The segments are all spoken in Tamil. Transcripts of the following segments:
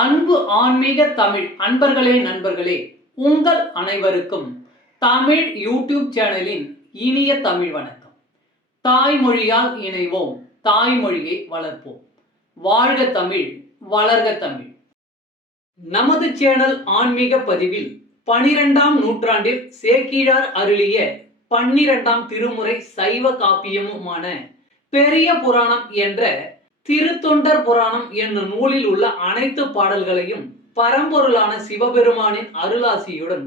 அன்பு ஆன்மீக தமிழ் அன்பர்களே நண்பர்களே, உங்கள் அனைவருக்கும் தமிழ் யூடியூப் சேனலின் இனிய தமிழ் வணக்கம். தாய்மொழியால் இணைவோம், தாய்மொழியை வளர்ப்போம். வாழ்க தமிழ், வளர்க தமிழ். நமது சேனல் ஆன்மீக பதிவில் 12ஆம் நூற்றாண்டில் சேக்கிழார் அருளிய 12ஆம் திருமுறை சைவ காப்பியமுமான பெரிய புராணம் என்ற திருத்தொண்டர் புராணம் என்னும் நூலில் உள்ள அனைத்து பாடல்களையும் பரம்பொருளான சிவபெருமானின் அருளாசியுடன்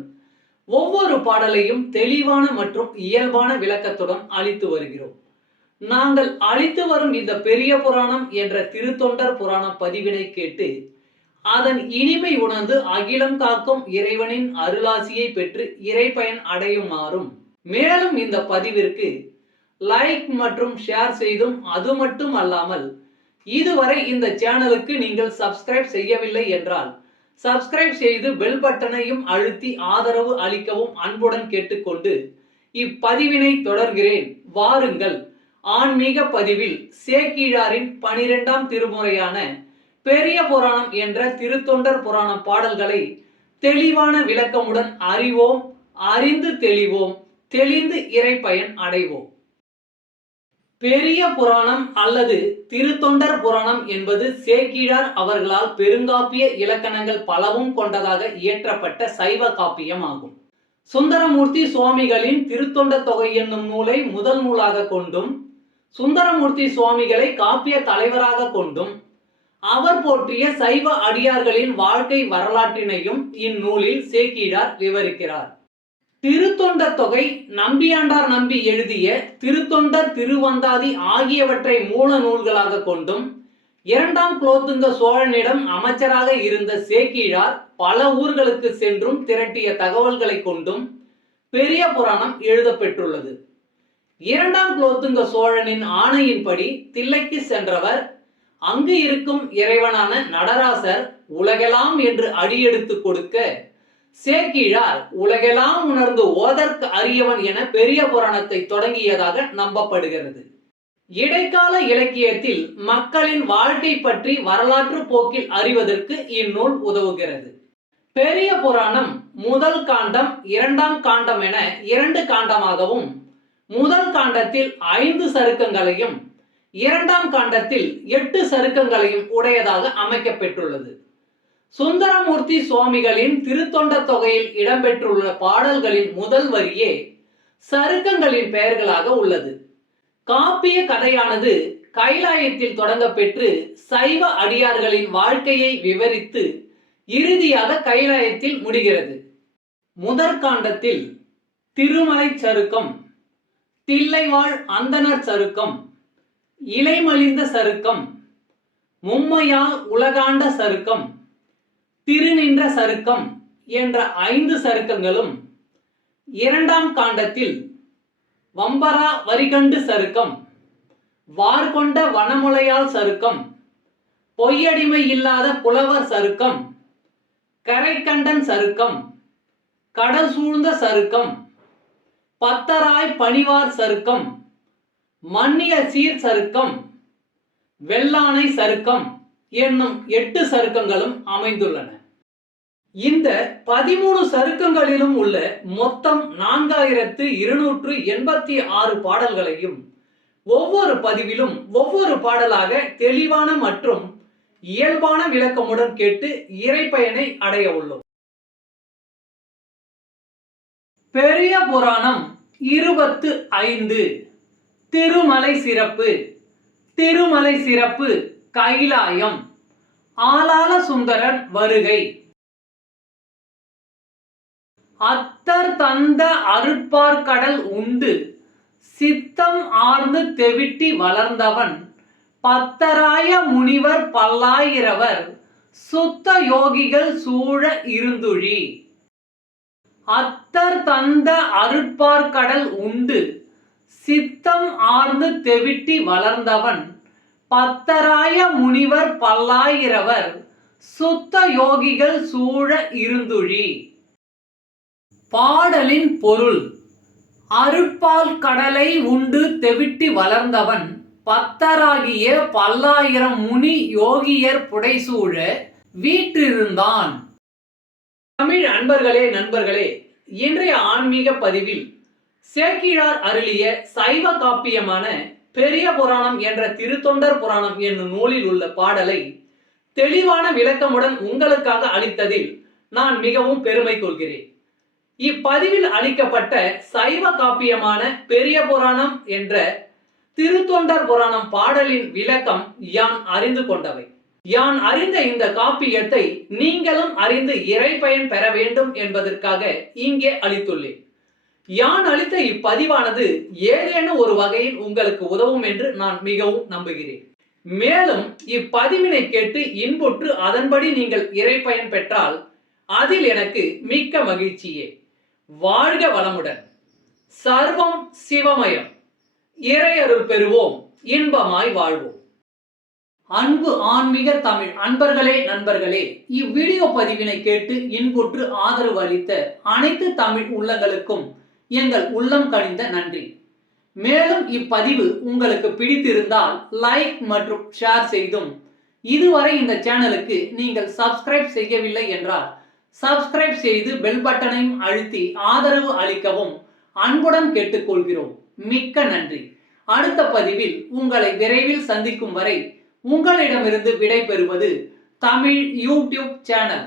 ஒவ்வொரு பாடலையும் தெளிவான மற்றும் இயல்பான விளக்கத்துடன் அளித்து வருகிறோம். நாங்கள் அளித்து வரும் இந்த பெரிய புராணம் என்ற திருத்தொண்டர் புராண பதிவினை கேட்டு அதன் இனிமை உணர்ந்து அகிலம் காக்கும் இறைவனின் அருளாசியை பெற்று இறைப்பயன் அடையுமாறும், மேலும் இந்த பதிவிற்கு லைக் மற்றும் ஷேர் செய்தும், அது மட்டும் அல்லாமல் இதுவரை இந்த சேனலுக்கு நீங்கள் சப்ஸ்கிரைப் செய்யவில்லை என்றால் சப்ஸ்கிரைப் செய்து பெல் பட்டனையும் அழுத்தி ஆதரவு அளிக்கவும் அன்புடன் கேட்டுக்கொண்டு இப்பதிவினை தொடர்கிறேன். வாருங்கள், ஆன்மீக பதிவில் சேக்கிழாரின் 12ஆம் திருமுறையான பெரிய புராணம் என்ற திருத்தொண்டர் புராண பாடல்களை தெளிவான விளக்கமுடன் அறிவோம், அறிந்து தெளிவோம், தெளிந்து இறைப்பயன் அடைவோம். பெரிய புராணம் அல்லது திருத்தொண்டர் புராணம் என்பது சேக்கிழார் அவர்களால் பெருங்காப்பிய இலக்கணங்கள் பலவும் கொண்டதாக இயற்றப்பட்ட சைவ காப்பியம் ஆகும். சுந்தரமூர்த்தி சுவாமிகளின் திருத்தொண்ட தொகை என்னும் நூலை முதல் நூலாக கொண்டும், சுந்தரமூர்த்தி சுவாமிகளை காப்பிய தலைவராக கொண்டும், அவர் போற்றிய சைவ அடியார்களின் வாழ்க்கை வரலாற்றினையும் இந்நூலில் சேக்கிழார் விவரிக்கிறார். திருத்தொண்ட தொகை நம்பியாண்டார் நம்பி எழுதிய திருத்தொண்டர் திருவந்தாதி ஆகியவற்றை மூல நூல்களாக கொண்டும், 2ஆம் குலோத்துங்க சோழனிடம் அமைச்சராக இருந்த சேக்கிழார் பல ஊர்களுக்கு சென்றும் திரட்டிய தகவல்களை கொண்டும் பெரிய புராணம் எழுதப்பெற்றுள்ளது. 2ஆம் குலோத்துங்க சோழனின் ஆணையின்படி தில்லைக்கு சென்றவர் அங்கு இருக்கும் இறைவனான நடராசர் உலகெல்லாம் என்று அடியெடுத்து கொடுக்க சேக்கிழார் உலகெல்லாம் உணர்ந்து ஓதற்கு அரியவன் என பெரிய புராணத்தை தொடங்கியதாக நம்பப்படுகிறது. இடைக்கால இலக்கியத்தில் மக்களின் வாழ்க்கை பற்றி வரலாற்று போக்கில் அறிவதற்கு இந்நூல் உதவுகிறது. பெரிய புராணம் முதல் காண்டம், 2ஆம் காண்டம் என 2 காண்டமாகவும், முதல் காண்டத்தில் 5 சருக்கங்களையும் 2ஆம் காண்டத்தில் 8 சருக்கங்களையும் உடையதாக அமைக்கப்பெற்றுள்ளது. சுந்தரமூர்த்தி சுவாமிகளின் திருத்தொண்ட தொகையில் இடம்பெற்றுள்ள பாடல்களின் முதல் வரியே சருக்கங்களின் பெயர்களாக உள்ளது. காப்பிய கதையானது கைலாயத்தில் தொடங்க பெற்று சைவ அடியார்களின் வாழ்க்கையை விவரித்து இறுதியாக கைலாயத்தில் முடிகிறது. முதற்காண்டத்தில் திருமலை சருக்கம், தில்லைவாழ் அந்தணர் சருக்கம், இலைமலிந்த சருக்கம், மும்மையால் உலகாண்ட சருக்கம், திருநின்ற சருக்கம் என்ற 5 சருக்கங்களும், 2ஆம் காண்டத்தில் வம்பரா வரிகண்டு சருக்கம், வார்கொண்ட வனமுலையால் சருக்கம், பொய்யடிமை இல்லாத புலவர் சருக்கம், கரைக்கண்டன் சருக்கம், கடல் சூழ்ந்த சருக்கம், பத்தராய் பணிவார் சருக்கம், மன்னிய சீர் சருக்கம், வெள்ளானை சருக்கம் என்னும் 8 சருக்கங்களும் அமைந்துள்ளன. இந்த 13 சருக்கங்களிலும் உள்ள மொத்தம் 4286 பாடல்களையும் ஒவ்வொரு பதிவிலும் ஒவ்வொரு பாடலாக தெளிவான மற்றும் இயல்பான விளக்கமுடன் கேட்டு இறைப்பயனை அடைய உள்ளோம். பெரிய புராணம் 25. திருமலை சிறப்பு. திருமலை சிறப்பு கைலாயம். ஆளாள சுந்தரர் வருகை. அத்தர் தந்த அருட்பார்க்கடல் உண்டு சித்தம் ஆர்ந்து தெவிட்டி வளர்ந்தவன் பத்தராய முனிவர் பல்லாயிரவர் சுத்த யோகிகள் சூழ இருந்துழி. அத்தர் தந்த அருட்பார்க்கடல் உண்டு சித்தம் ஆர்ந்து தெவிட்டி வளர்ந்தவன் பத்தராய முனிவர் பல்லாயிரவர் சுத்த யோகிகள் சூழ இருந்துழி. பாடலின் பொருள்: அருட்பால் கடலை உண்டு தெவிட்டி வளர்ந்தவன் பத்தராகிய பல்லாயிரம் முனி யோகியர் புடைசூழ வீற்றிருந்தான். தமிழ் அன்பர்களே, நண்பர்களே, இன்றைய ஆன்மீக பதிவில் சேக்கிழார் அருளிய சைவ காப்பியமான பெரிய புராணம் என்ற திருத்தொண்டர் புராணம் என்னும் நூலில் உள்ள பாடலை தெளிவான விளக்கமுடன் உங்களுக்காக அளித்ததில் நான் மிகவும் பெருமை கொள்கிறேன். இப்பதிவில் அளிக்கப்பட்ட சைவ காப்பியமான பெரிய புராணம் என்ற திருத்தொண்டர் புராணம் பாடலின் விளக்கம் யான் அறிந்து கொண்டவை. யான் அறிந்த இந்த காப்பியத்தை நீங்களும் அறிந்து இறைப்பயன் பெற வேண்டும் என்பதற்காக இங்கே அளித்துள்ளேன். யான் அளித்த இப்பதிவானது ஏதேனும் ஒரு வகையில் உங்களுக்கு உதவும் என்று நான் மிகவும் நம்புகிறேன். மேலும் இப்பதிவினை கேட்டு இன்புற்று அதன்படி நீங்கள் இறைப்பயன் பெற்றால் அதில் எனக்கு மிக்க மகிழ்ச்சியே. வாழ்க வளமுடன். சர்வம் சிவமயம். இறையருள் பெறுவோம், இன்பமாய் வாழ்வோம். அன்பு ஆன்மீக தமிழ் அன்பர்களே, நண்பர்களே, இவ்வீடியோ பதிவினை கேட்டு இன்புற்று ஆதரவு அளித்த அனைத்து தமிழ் உள்ளங்களுக்கும் எங்கள் உள்ளம் கனிந்த நன்றி. மேலும் இப்பதிவு உங்களுக்கு பிடித்திருந்தால் லைக் மற்றும் ஷேர் செய்தும், இதுவரை இந்த சேனலுக்கு நீங்கள் சப்ஸ்கிரைப் செய்யவில்லை என்றால் சப்ஸ்கிரைப் செய்து பெல் பட்டனையும் அழுத்தி ஆதரவு அளிக்கவும் அன்புடன் கேட்டுக்கொள்கிறோம். மிக்க நன்றி. அடுத்த பதிவில் உங்களை விரைவில் சந்திக்கும் வரை உங்களிடமிருந்து விடை பெறுவது தமிழ் யூடியூப் சேனல்.